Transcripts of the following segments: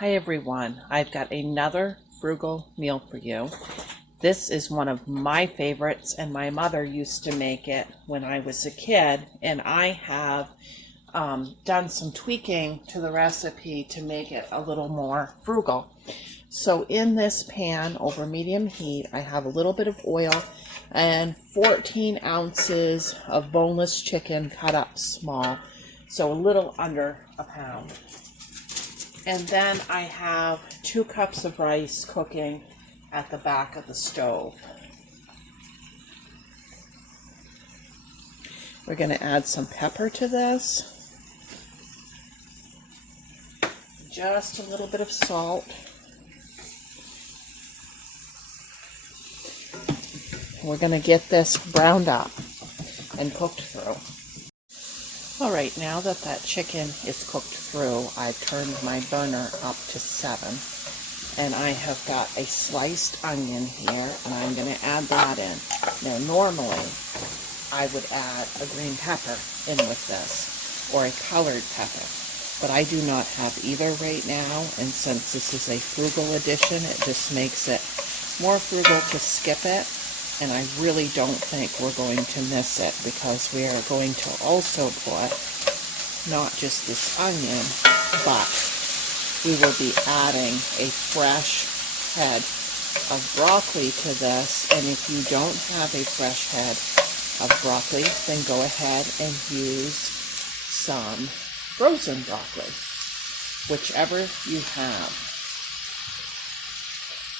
Hi everyone, I've got another frugal meal for you. This is one of my favorites, and my mother used to make it when I was a kid, and I have done some tweaking to the recipe to make it a little more frugal. So in this pan over medium heat, I have a little bit of oil and 14 ounces of boneless chicken cut up small, so a little under a pound. And then I have 2 cups of rice cooking at the back of the stove. We're going to add some pepper to this. Just a little bit of salt. We're going to get this browned up and cooked through. All right, now that chicken is cooked through, I've turned my burner up to 7, and I have got a sliced onion here, and I'm going to add that in. Now, normally, I would add a green pepper in with this, or a colored pepper, but I do not have either right now, and since this is a frugal edition, it just makes it more frugal to skip it. And I really don't think we're going to miss it, because we are going to also put not just this onion, but we will be adding a fresh head of broccoli to this. And if you don't have a fresh head of broccoli, then go ahead and use some frozen broccoli, whichever you have.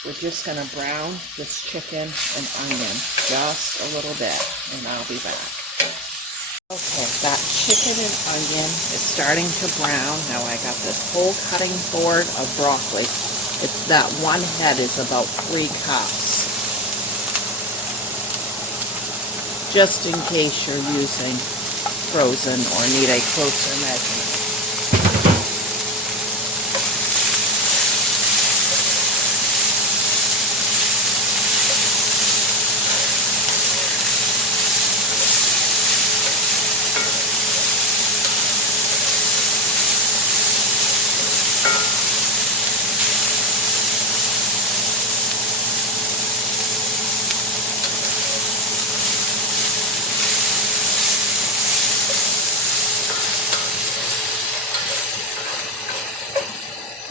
We're just going to brown this chicken and onion just a little bit, and I'll be back. Okay, that chicken and onion is starting to brown. Now I got this whole cutting board of broccoli. That one head is about 3 cups. Just in case you're using frozen or need a closer measurement.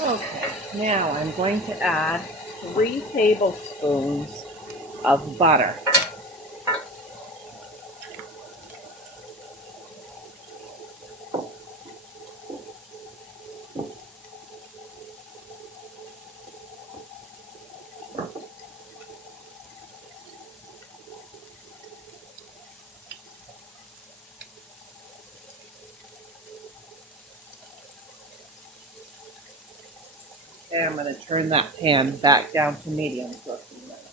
Okay, now I'm going to add 3 tablespoons of butter. Okay, I'm going to turn that pan back down to medium for a few minutes.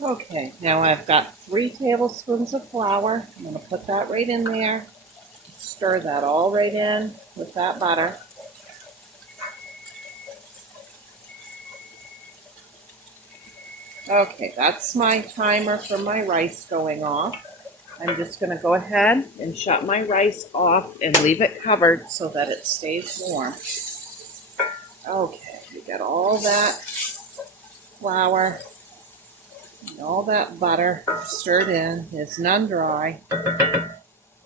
Okay, now I've got 3 tablespoons of flour. I'm going to put that right in there. Stir that all right in with that butter. Okay, that's my timer for my rice going off. I'm just going to go ahead and shut my rice off and leave it covered so that it stays warm. Okay, we got all that flour and all that butter stirred in. It's none dry.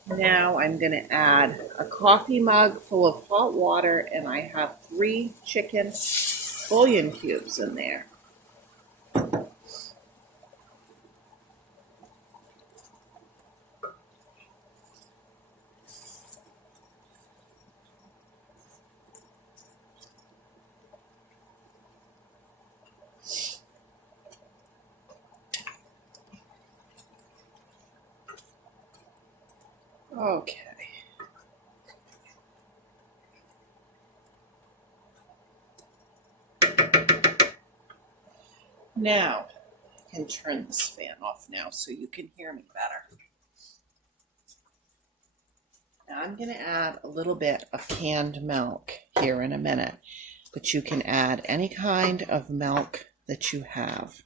Now I'm going to add a coffee mug full of hot water, and I have 3 chicken bouillon cubes in there. Okay. Now, I can turn this fan off now so you can hear me better. Now I'm going to add a little bit of canned milk here in a minute, but you can add any kind of milk that you have.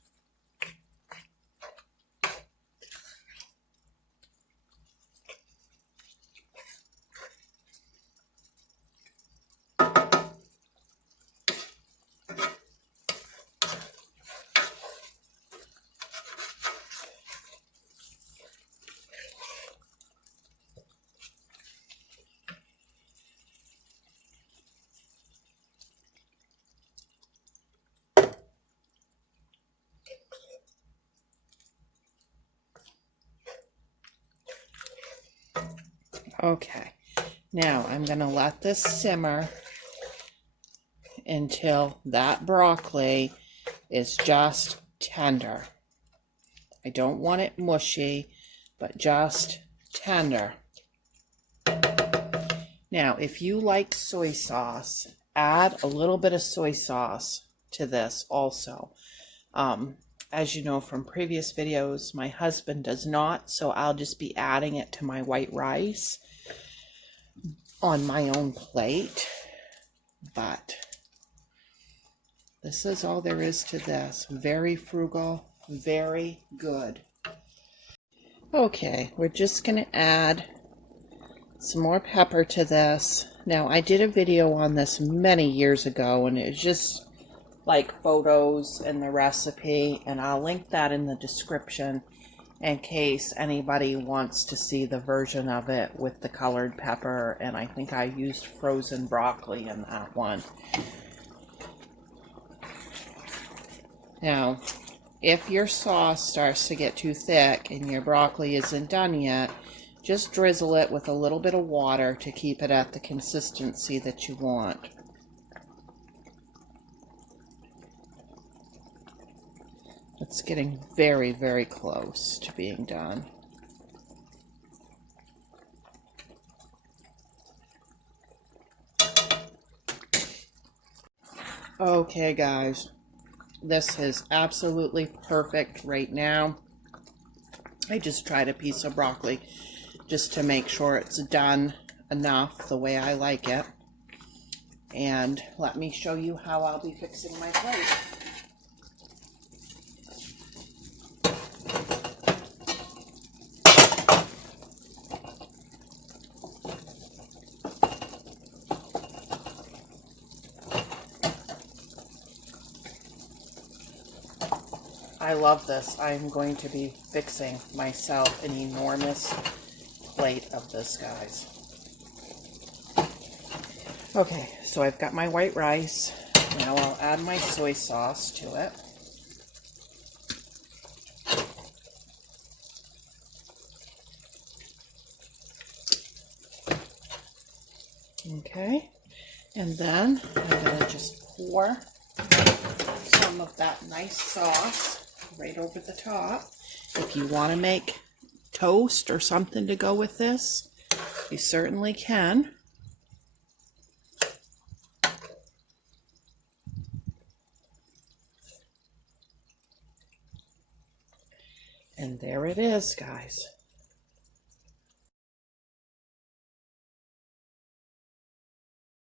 Okay, now I'm going to let this simmer until that broccoli is just tender. I don't want it mushy, but just tender. Now, if you like soy sauce, add a little bit of soy sauce to this also. As you know from previous videos, my husband does not, so I'll just be adding it to my white rice on my own plate. But this is all there is to this. Very frugal, very good. Okay, we're just going to add some more pepper to this. Now, I did a video on this many years ago, and it's just like photos and the recipe, and I'll link that in the description in case anybody wants to see the version of it with the colored pepper, and I think I used frozen broccoli in that one. Now, if your sauce starts to get too thick and your broccoli isn't done yet, just drizzle it with a little bit of water to keep it at the consistency that you want. It's getting very, very close to being done. Okay, guys, this is absolutely perfect right now. I just tried a piece of broccoli just to make sure it's done enough the way I like it. And let me show you how I'll be fixing my plate. I love this. I'm going to be fixing myself an enormous plate of this, guys. Okay, so I've got my white rice. Now I'll add my soy sauce to it. Okay, and then I'm going to just pour some of that nice sauce right over the top. If you want to make toast or something to go with this, you certainly can. And there it is, guys.